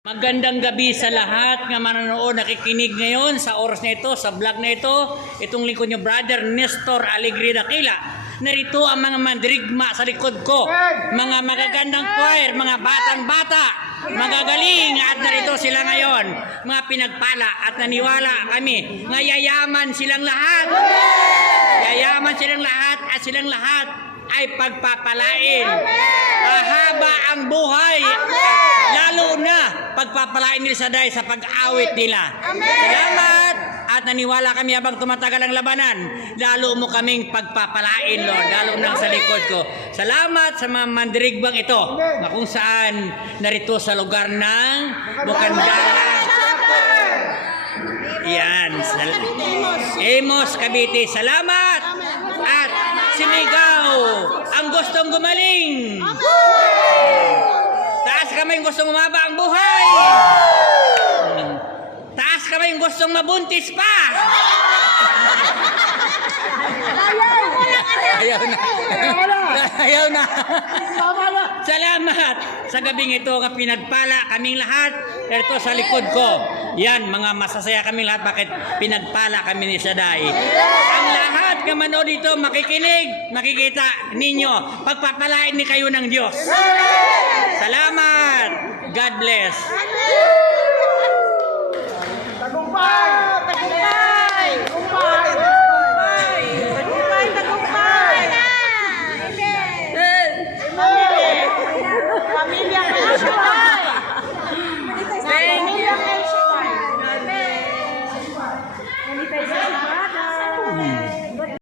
Magandang gabi sa lahat nga manonood, nakikinig ngayon sa oras na ito, sa vlog na ito. Itong lingkod niyo, Brother Nestor Alegre Dakila. Narito ang mga mandirigma sa likod ko. Mga magagandang choir, mga batang-bata, magagaling. At narito sila ngayon. Mga pinagpala at naniwala kami. Nga yayaman silang lahat. Yayaman silang lahat at silang lahat ay pagpapalain. Haba ang buhay. Lalo na pagpapalain nila sa dahil sa pag-awit nila. Salamat at naniwala kami habang tumatagal ang labanan. Lalo mo kaming pagpapalain, Lord. Lalo na sa likod ko. Salamat sa mga mandirigbang ito na kung saan narito sa lugar ng Bukandala. Yan. Amos, Cavite. Salamat. At Simigaw, ang gustong gumaling. Taas kamay yung gustong umaba ang buhay. Taas kamay yung gustong mabuntis pa. Ayaw na. Ayaw na. Salamat sa gabing ito nga pinagpala kaming lahat. Ito sa likod ko. Yan, mga masasaya kaming lahat. Bakit pinagpala kami ni Saday? Ang lahat nga manood dito, makikinig, makikita ninyo. Pagpapalain ni kayo ng Diyos. Salamat. God bless. Tagumpay!